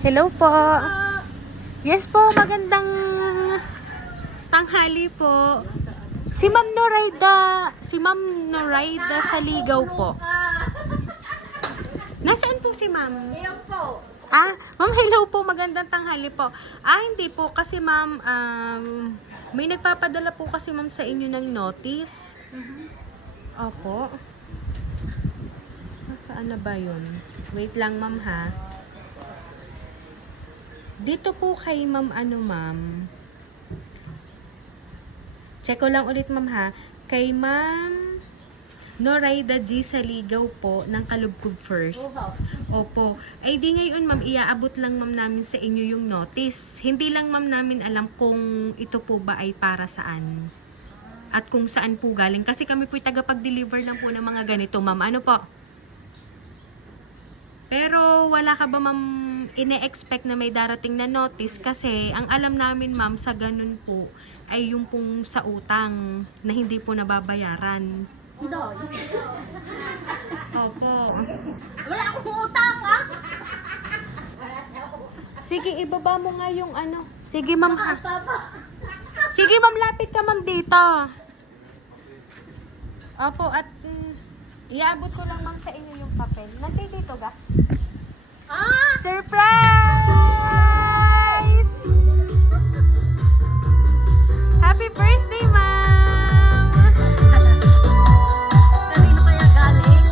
Hello po. Yes po, magandang tanghali po. Si Ma'am Noraida Saligaw po. Nasaan po si Ma'am? Ayun po. Ma'am, hello po, magandang tanghali po. Hindi po, kasi Ma'am, may nagpapadala po kasi Ma'am sa inyo ng notice. Opo. Saan na ba yun? Wait lang Ma'am ha. Dito po kay Ma'am Ma'am. Check ko lang ulit Ma'am ha. Kay Ma'am Noraida G. Saligaw po ng Kalubkub First. Opo. Ay di ngayon Ma'am, iaabot lang Ma'am namin sa inyo yung notice. Hindi lang Ma'am namin alam kung ito po ba ay para saan. At kung saan po galing. Kasi kami po tagapag-deliver lang po ng mga ganito Ma'am. Ano po? Pero wala ka ba Ma'am ine-expect na may darating na notice? Kasi ang alam namin Ma'am sa ganun po ay yung pong sa utang na hindi po nababayaran. Opo. Wala akong utang, ha? Sige, ibaba mo nga yung ano. Sige Ma'am ha. Sige Ma'am, lapit ka Ma'am dito. Opo, at iabot ko lang Ma'am sa inyo yung papel. Nandito ga? Surprise! Happy birthday, Ma'am! Kanino kaya galing?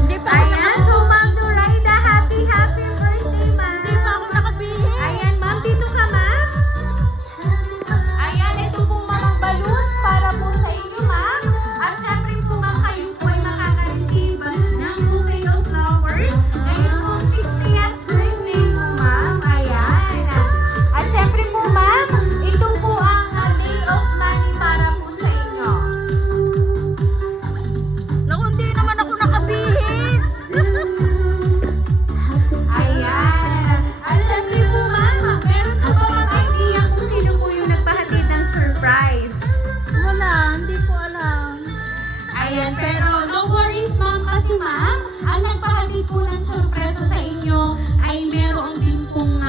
Hindi pa. Ayan, so Ma'am Noraida, happy birthday, Ma'am! Hindi pa ako nakabili. Ayan, Ma'am, dito ka, Ma'am. Ayan, ito po Ma'am balloon para po sa inyo, Ma'am. At syempre po Ma'am, kayo po ay makaka-receive ng bouquet of flowers. Ngayon po, 60th birthday mo, Ma'am. Ayan. At syempre po Ma'am, ito po ang day of money para po sa inyo. Naku, hindi naman ako nakabihis. Ayan. At syempre po Ma'am, meron po ba ang idea kung sino po yung nagpahatid ng surprise? Wala, hindi ko alam. Ayan, pero no worries Ma'am, kasi Ma'am, ang nagpahatid po ng sorpresa sa inyo ay meron din pong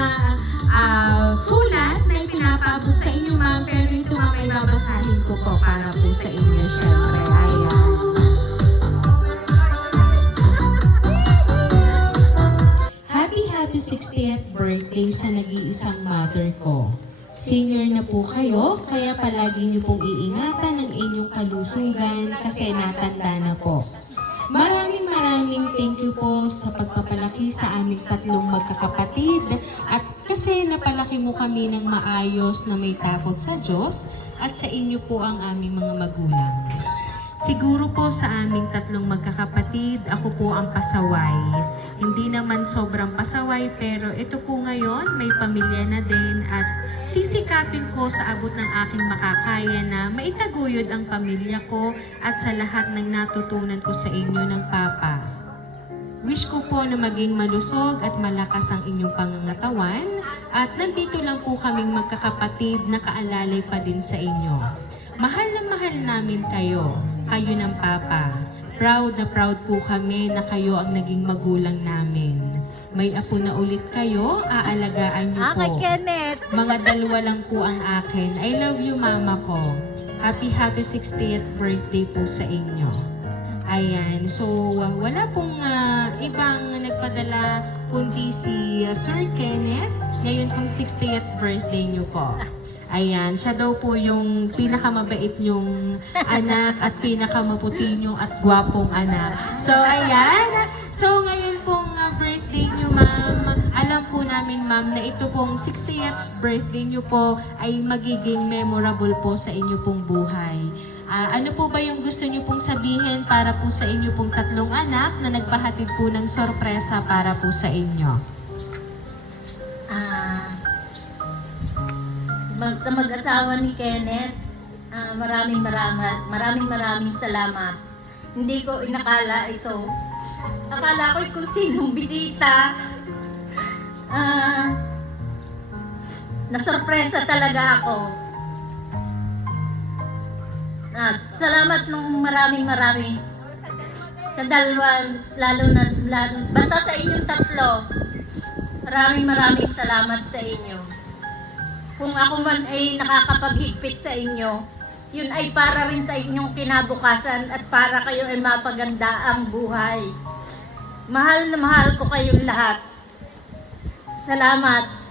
sulat na ipinapaabot sa inyo Ma'am, pero ito Ma'am ay babasahin ko po para po sa inyo syempre. Ayan. Happy 60th birthday sa nag-iisang mother ko. Senior na po kayo, kaya palagi niyo pong iingatan ang inyong kalusugan kasi natanda na po. Maraming thank you po sa pagpapalaki sa aming tatlong magkakapatid at kasi napalaki mo kami ng maayos na may takot sa Diyos at sa inyo po ang aming mga magulang. Siguro po sa aming tatlong magkakapatid, ako po ang pasaway. Hindi naman sobrang pasaway pero ito po ngayon may pamilya na din at sisikapin ko sa abot ng aking makakaya na maitaguyod ang pamilya ko at sa lahat ng natutunan ko sa inyo ng Papa. Wish ko po na maging malusog at malakas ang inyong pangangatawan at nandito lang po kaming magkakapatid na kaalalay pa din sa inyo. Mahal na mahal namin kayo, kayo ng Papa. Proud na proud po kami na kayo ang naging magulang namin. May apo na ulit kayo, aalagaan niyo po. Kenneth. Mga dalawa lang po ang akin. I love you, Mama ko. Happy 60th birthday po sa inyo. Ayan, so wala pong ibang nagpadala kundi si Sir Kenneth. Ngayon pong 60th birthday niyo po. Ayan, siya daw po yung pinakamabait niyong anak at pinakamaputi niyong at gwapong anak. So, ayan. So, ngayon pong birthday niyo, Ma'am. Alam po namin, Ma'am, na ito pong 60th birthday niyo po ay magiging memorable po sa inyo pong buhay. Ano po ba yung gusto niyo pong sabihin para po sa inyo pong tatlong anak na nagpahatid po ng sorpresa para po sa inyo? Sa mag-asawa ni Kenneth, maraming salamat. Hindi ko inakala ito. Akala ko kung sinong bisita. Nasurpresa talaga ako. Salamat ng maraming sa dalawang, basta sa inyong tatlo, maraming salamat sa inyo. Kung ako man ay nakakapaghigpit sa inyo, yun ay para rin sa inyong kinabukasan at para kayo ay mapaganda ang buhay. Mahal na mahal ko kayong lahat. Salamat.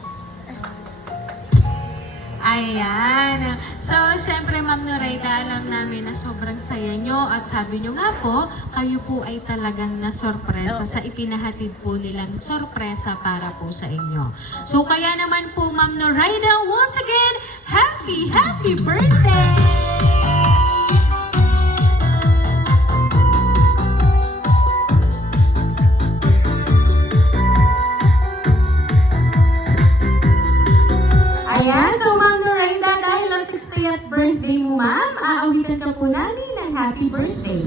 Ayan. So, syempre, Ma'am Noraida, alam namin na sobrang saya nyo at sabi nyo nga po, kayo po ay talagang nasorpresa sa ipinahatid po nilang sorpresa para po sa inyo. So, kaya naman po, Ma'am Noraida, once again, happy birthday! Ayan, so Ma'am Noraida, dahil ang 60th birthday mo, Ma'am, aawitan ka po namin ng happy birthday.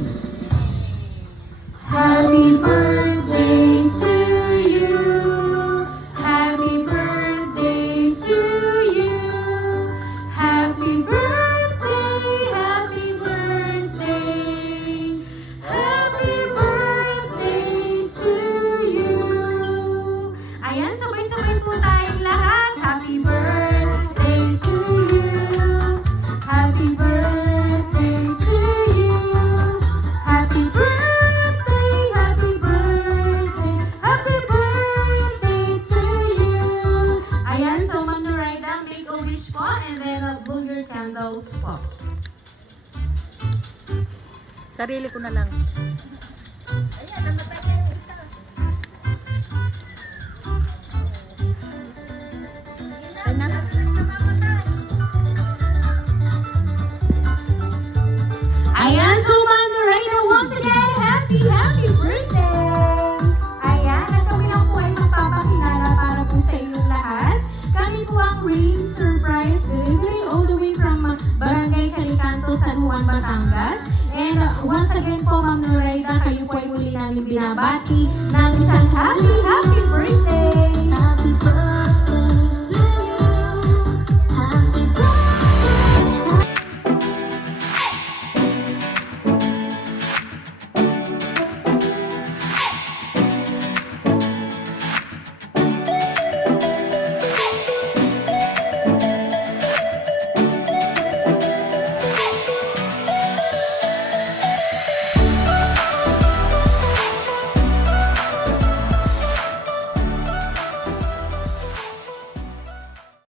Happy birthday to you. Happy birthday to you. Happy birthday, happy birthday. Happy birthday to you. Ayan, sabay-sabay po tayong lahat. Happy birthday to you. Happy birthday to you. Happy birthday, happy birthday, happy birthday to you. Ayan, so Ma'am Noraida, make a wish po and then blow your candles po. Sarili ko na lang. Ayan, so Ma'am Noraida, once again, happy birthday! Ayan, at kami lang po ay magpapakilala para po sa inyong lahat. Kami po ang Rain Surprise Delivery all the way from Barangay Calicanto, San Juan, Batangas. And once again po, Ma'am Noraida, kayo po ay muli namin binabati ng isang happy